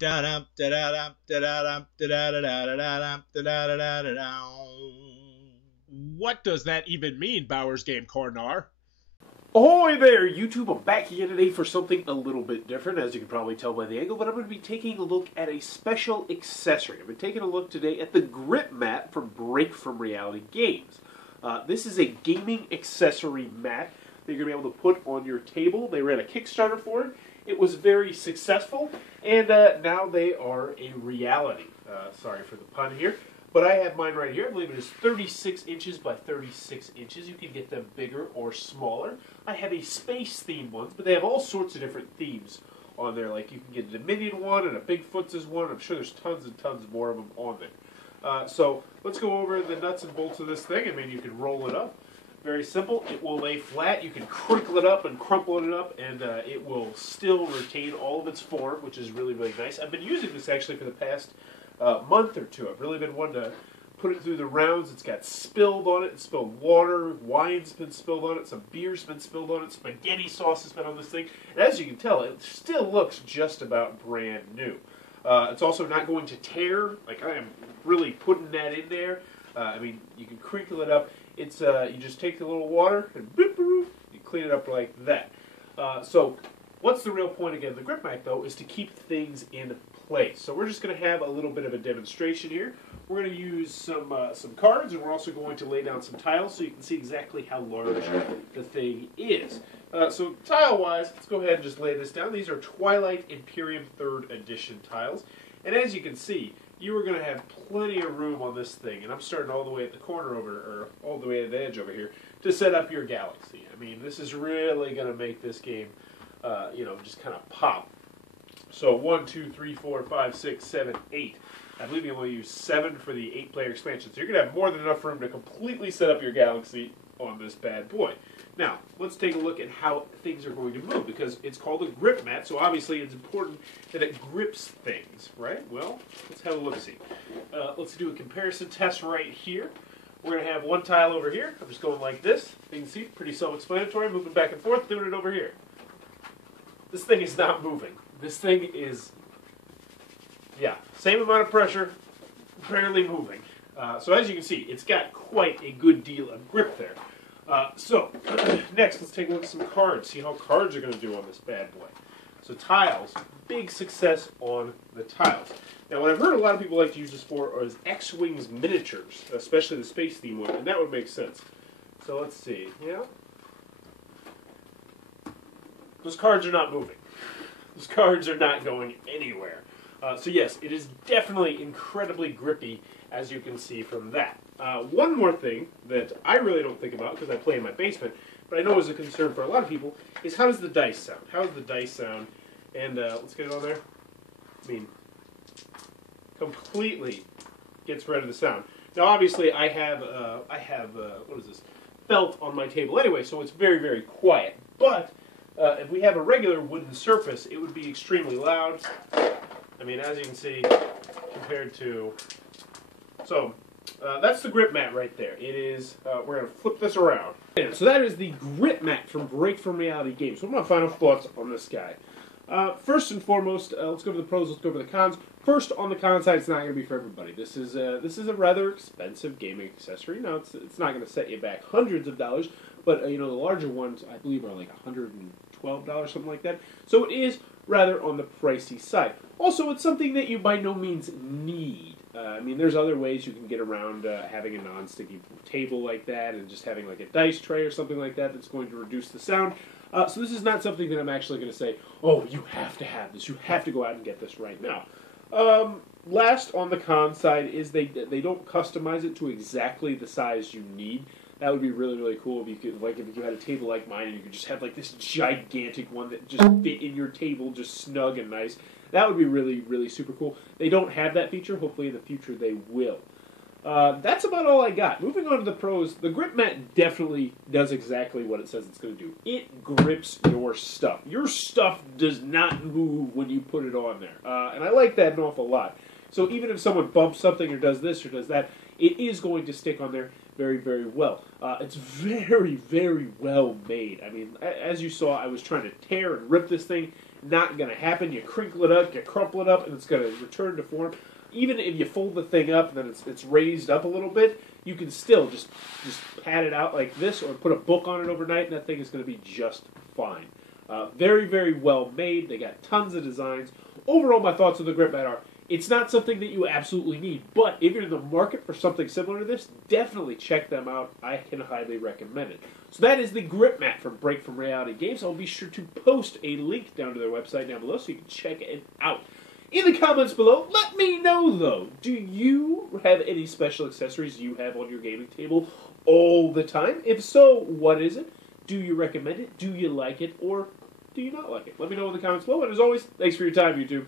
What does that even mean, Bowers Game Corner? Ahoy there, YouTube! I'm back again today for something a little bit different, as you can probably tell by the angle, but I'm going to be taking a look at a special accessory. I've been taking a look today at the grip mat from Break From Reality Games. This is a gaming accessory mat that you're going to be able to put on your table. They ran a Kickstarter for it. It was very successful, and now they are a reality. Sorry for the pun here. But I have mine right here. I believe it is 36 inches by 36 inches. You can get them bigger or smaller. I have a space-themed one, but they have all sorts of different themes on there. Like you can get a Dominion one and a Bigfoot's is one. I'm sure there's tons and tons more of them on there. So let's go over the nuts and bolts of this thing. I mean, you can roll it up. Very simple. It will lay flat. You can crinkle it up and crumple it up, and it will still retain all of its form, which is really, really nice. I've been using this actually for the past month or two. I've really been wanting to put it through the rounds. It's got spilled on it. It's spilled water. Wine's been spilled on it. Some beer's been spilled on it. Spaghetti sauce has been on this thing. And as you can tell, it still looks just about brand new. It's also not going to tear. Like, I am really putting that in there. I mean, you can crinkle it up. It's you just take the little water and boop, boop, you clean it up like that. So what's the real point again of the grip mat, though, is to keep things in place. So we're just going to have a little bit of a demonstration here. We're going to use some cards, and we're also going to lay down some tiles so you can see exactly how large the thing is. So tile-wise, let's go ahead and just lay this down. These are Twilight Imperium 3rd Edition tiles. And as you can see, you are going to have plenty of room on this thing. And I'm starting all the way at the corner over, or all the way at the edge over here, to set up your galaxy. I mean, this is really going to make this game, you know, just kind of pop. So 1, 2, 3, 4, 5, 6, 7, 8. I believe you only use 7 for the 8-player expansion. So you're going to have more than enough room to completely set up your galaxy on this bad boy. Now, let's take a look at how things are going to move, because it's called a grip mat, so obviously it's important that it grips things, right? Well, let's have a look-see. Let's do a comparison test right here. We're going to have one tile over here. I'm just going like this. You can see, pretty self-explanatory, moving back and forth, doing it over here. This thing is not moving. This thing is, yeah, same amount of pressure, barely moving. So as you can see, it's got quite a good deal of grip there. So next, let's take a look at some cards, see how cards are going to do on this bad boy. So tiles, big success on the tiles. Now what I've heard a lot of people like to use this for is X-Wings miniatures, especially the space theme one, and that would make sense. So let's see, yeah. Those cards are not moving. Those cards are not going anywhere. So yes, it is definitely incredibly grippy, as you can see from that. One more thing that I really don't think about, because I play in my basement, but I know is a concern for a lot of people, is how does the dice sound? How does the dice sound? And let's get it on there. I mean, completely gets rid of the sound. Now obviously I have what is this, felt on my table anyway, so it's very, very quiet. But if we have a regular wooden surface, it would be extremely loud. I mean, as you can see, compared to... So, that's the grip mat right there. It is, we're going to flip this around. So that is the grip mat from Break From Reality Games. What are my final thoughts on this guy? First and foremost, let's go over the pros, let's go over the cons. First, on the con side, it's not going to be for everybody. This is a rather expensive gaming accessory. Now, it's not going to set you back hundreds of dollars, but you know, the larger ones, I believe, are like $112, something like that. So it is rather on the pricey side. Also, it's something that you by no means need. I mean, there's other ways you can get around having a non-sticky table like that and just having like a dice tray or something like that that's going to reduce the sound. So this is not something that I'm actually going to say, oh, you have to have this. You have to go out and get this right now. Last on the con side is they don't customize it to exactly the size you need. That would be really, really cool if you could, like, if you had a table like mine and you could just have like this gigantic one that just fit in your table, just snug and nice. That would be really, really super cool. They don't have that feature. Hopefully in the future they will. That's about all I got. Moving on to the pros, the grip mat definitely does exactly what it says it's going to do. It grips your stuff. Your stuff does not move when you put it on there. And I like that an awful lot. So even if someone bumps something or does this or does that, it is going to stick on there very, very well. It's very, very well made. I mean, as you saw, I was trying to tear and rip this thing, not going to happen. You crinkle it up, you crumple it up, and it's going to return to form. Even if you fold the thing up and then it's raised up a little bit, you can still just pat it out like this or put a book on it overnight, and that thing is going to be just fine. Very, very well made. They got tons of designs. Overall, my thoughts on the grip mat are, it's not something that you absolutely need, but if you're in the market for something similar to this, definitely check them out. I can highly recommend it. So that is the grip mat from Break from Reality Games. I'll be sure to post a link down to their website down below so you can check it out. In the comments below, let me know, though, do you have any special accessories you have on your gaming table all the time? If so, what is it? Do you recommend it? Do you like it? Or do you not like it? Let me know in the comments below. And as always, thanks for your time, YouTube.